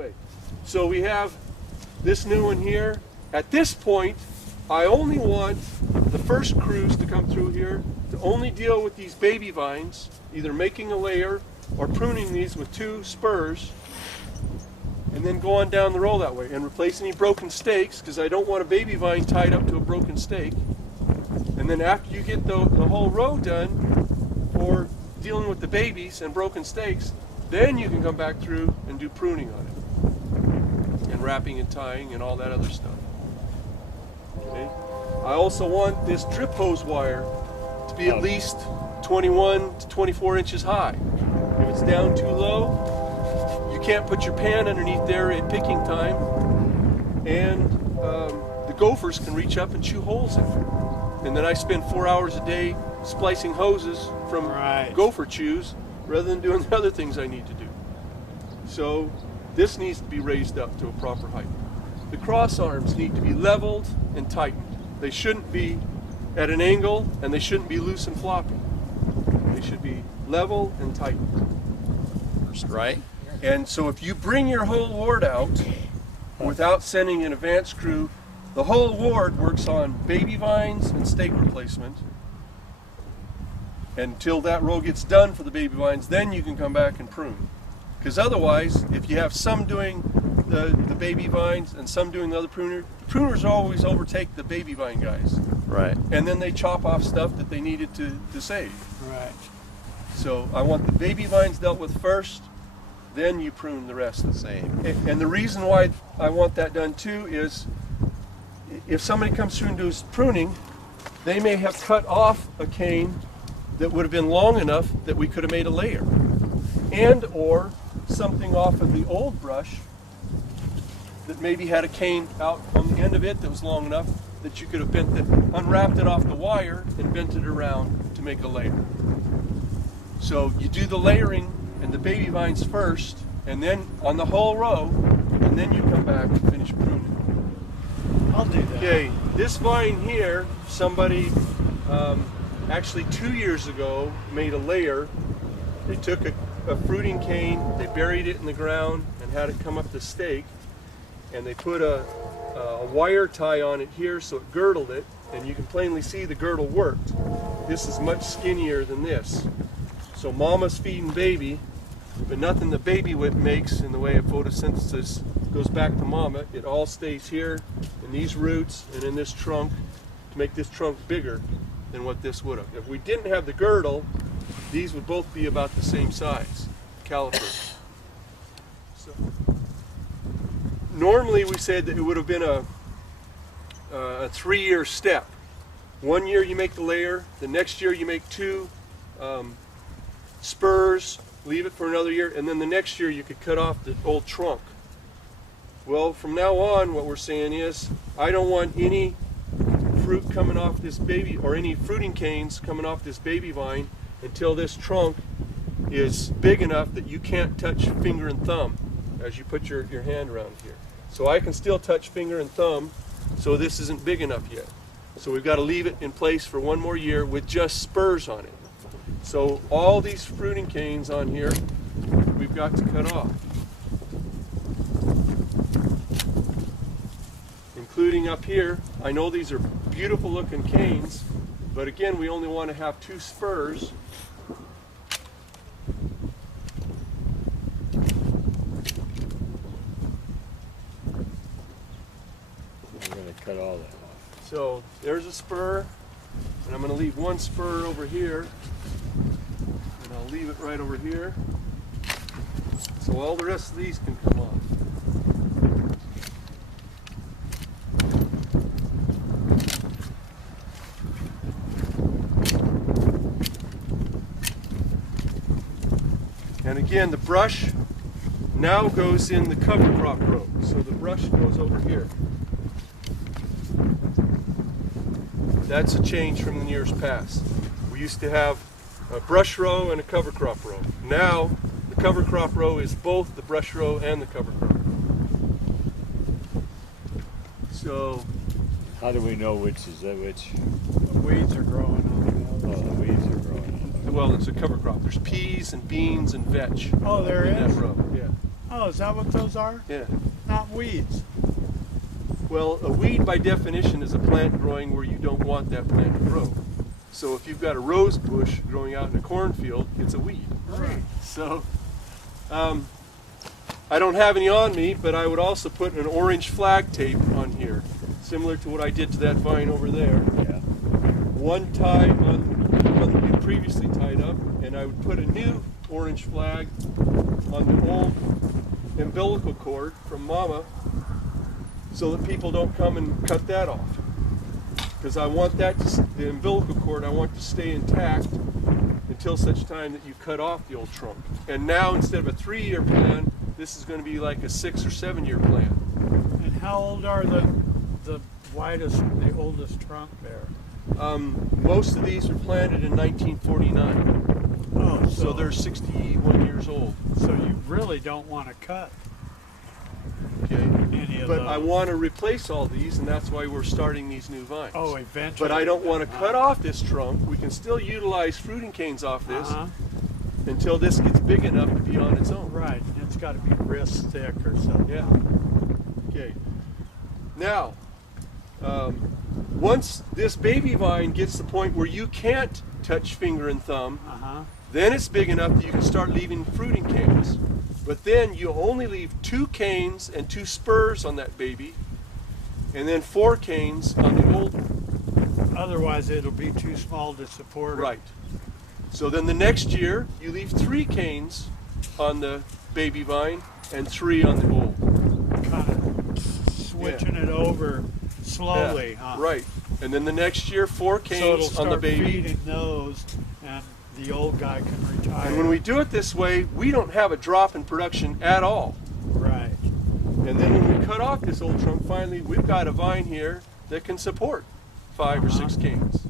way. So we have this new one here. At this point, I only want the first crews to come through here to only deal with these baby vines, either making a layer or pruning these with 2 spurs, and then go on down the row that way and replace any broken stakes, because I don't want a baby vine tied up to a broken stake. And then after you get the whole row done for dealing with the babies and broken stakes, then you can come back through and do pruning on it, and wrapping and tying and all that other stuff. Okay. I also want this drip hose wire to be at least 21 to 24 inches high. If it's down too low, you can't put your pan underneath there at picking time, and the gophers can reach up and chew holes in it. And then I spend 4 hours a day splicing hoses from gopher chews rather than doing the other things I need to do. So this needs to be raised up to a proper height. The cross arms need to be leveled and tightened. They shouldn't be at an angle, and they shouldn't be loose and floppy. They should be level and tightened. First, right? And so if you bring your whole ward out without sending an advance crew, the whole ward works on baby vines and stake replacement until that row gets done for the baby vines. Then you can come back and prune. Because otherwise, if you have some doing the baby vines and some doing the other pruner, the pruners always overtake the baby vine guys. Right. And then they chop off stuff that they needed to save. Right. So I want the baby vines dealt with first, then you prune the rest of the same. And the reason why I want that done too is if somebody comes through and does pruning, they may have cut off a cane that would have been long enough that we could have made a layer, and or something off of the old brush that maybe had a cane out on the end of it that was long enough that you could have bent it, unwrapped it off the wire and bent it around to make a layer. So you do the layering and the baby vines first, and then on the whole row, and then you come back and finish pruning. I'll do that. Okay, this vine here, somebody actually 2 years ago made a layer. They took a fruiting cane, they buried it in the ground and had it come up the stake, and they put a wire tie on it here so it girdled it, and you can plainly see the girdle worked. This is much skinnier than this. So mama's feeding baby, but nothing the baby whip makes in the way of photosynthesis goes back to mama. It all stays here in these roots and in this trunk to make this trunk bigger than what this would have. If we didn't have the girdle, these would both be about the same size, calipers. So, normally we said that it would have been a 3-year step. 1 year you make the layer, the next year you make 2 spurs, leave it for another year, and then the next year you could cut off the old trunk. Well, from now on what we're saying is I don't want any fruit coming off this baby, or any fruiting canes coming off this baby vine until this trunk is big enough that you can't touch finger and thumb as you put your hand around here. So I can still touch finger and thumb, so this isn't big enough yet. So we've got to leave it in place for 1 more year with just spurs on it. So all these fruiting canes on here, we've got to cut off. Including up here. I know these are beautiful looking canes, but again, we only want to have 2 spurs. I'm going to cut all that off. So there's a spur, and I'm going to leave 1 spur over here, and I'll leave it right over here. So all the rest of these can come off. And again, the brush now goes in the cover crop row. So the brush goes over here. That's a change from the years past. We used to have a brush row and a cover crop row. Now, the cover crop row is both the brush row and the cover crop. So, how do we know which is which? The weeds are growing on Oh, the weeds are growing on. well, it's a cover crop. There's peas and beans and vetch. Oh, there in is? that row. Yeah. Oh, is that what those are? Yeah. Not weeds. Well, a weed by definition is a plant growing where you don't want that plant to grow. So if you've got a rose bush growing out in a cornfield, it's a weed. Right. So I don't have any on me, but I would also put an orange flag tape on here, similar to what I did to that vine over there. Yeah. One tie on the one that you previously tied up, and I would put a new orange flag on the old umbilical cord from Mama, so that people don't come and cut that off. Because I want that, the umbilical cord, I want to stay intact until such time that you cut off the old trunk. And now, instead of a 3-year plan, this is going to be like a 6 or 7 year plan. And how old are the oldest trunk there? Most of these were planted in 1949. Oh, So they're 61 years old. So you really don't want to cut Okay. any of But those. I want to replace all these, and that's why we're starting these new vines. Oh, eventually. But I don't want to cut off this trunk. We can still utilize fruiting canes off this until this gets big enough to be on its own. Right. It's got to be wrist thick or something. Yeah. Okay. Now, once this baby vine gets to the point where you can't touch finger and thumb, then it's big enough that you can start leaving fruiting canes. But then you only leave 2 canes and 2 spurs on that baby, and then 4 canes on the old one. Otherwise, it'll be too small to support it. Right. So then the next year, you leave 3 canes on the baby vine and 3 on the old. Kind of switching it over slowly. Yeah, Huh? right. And then the next year, 4 So canes it'll on start the baby. feeding those, and the old guy can retire. And when we do it this way, we don't have a drop in production at all. Right. And then when we cut off this old trunk, finally, we've got a vine here that can support 5 or 6 canes.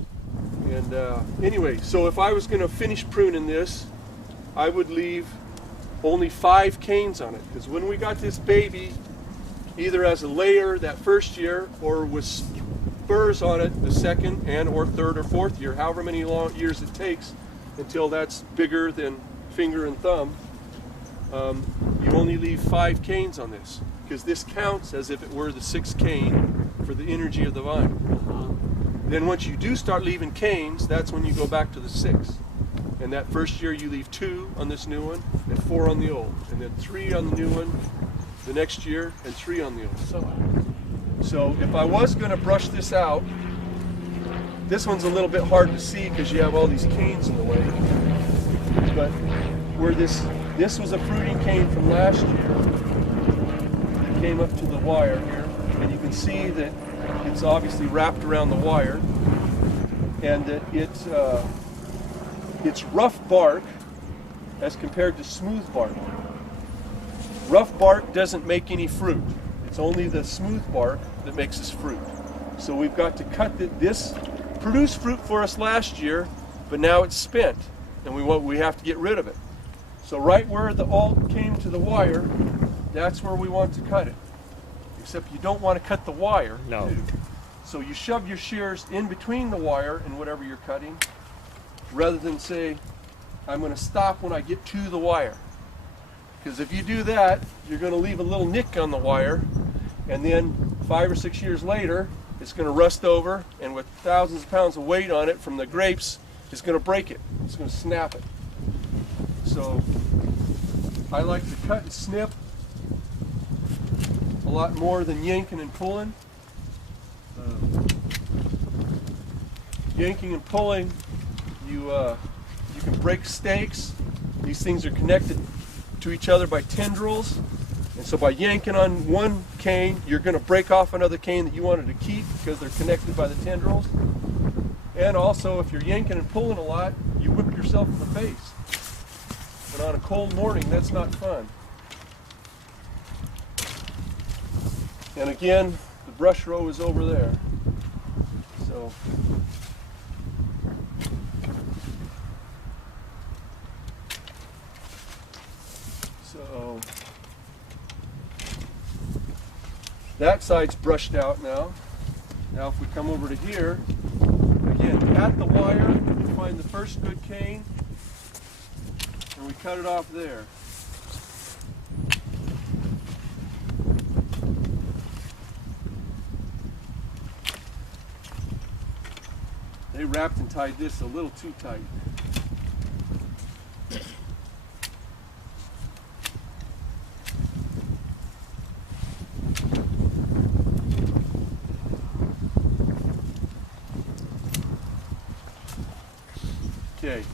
And anyway, so if I was going to finish pruning this, I would leave only 5 canes on it. Because when we got this baby, either as a layer that first year or with spurs on it the second and or third or fourth year, however many long years it takes until that's bigger than finger and thumb, you only leave 5 canes on this, because this counts as if it were the 6th cane for the energy of the vine. Then once you do start leaving canes, that's when you go back to the 6. And that first year you leave 2 on this new one and 4 on the old, and then 3 on the new one the next year and 3 on the old. So if I was going to brush this out, this one's a little bit hard to see because you have all these canes in the way. But where this was a fruiting cane from last year, it came up to the wire here, and you can see that it's obviously wrapped around the wire, and that it's rough bark as compared to smooth bark. Rough bark doesn't make any fruit. It's only the smooth bark that makes us fruit. So we've got to cut this produced fruit for us last year, but now it's spent, and we have to get rid of it. So right where the alt came to the wire, that's where we want to cut it. Except you don't want to cut the wire. No. So you shove your shears in between the wire and whatever you're cutting, rather than say, I'm going to stop when I get to the wire. Because if you do that, you're going to leave a little nick on the wire, and then 5 or 6 years later, it's going to rust over, and with thousands of pounds of weight on it from the grapes, it's going to break it. It's going to snap it. So I like to cut and snip a lot more than yanking and pulling. Yanking and pulling, you can break stakes. These things are connected to each other by tendrils, and so by yanking on one cane, you're going to break off another cane that you wanted to keep because they're connected by the tendrils. And also, if you're yanking and pulling a lot, you whip yourself in the face. And on a cold morning, that's not fun. And again, the brush row is over there. So that side's brushed out now. Now if we come over to here, again, at the wire, we find the first good cane, and we cut it off there. They wrapped and tied this a little too tight. Okay.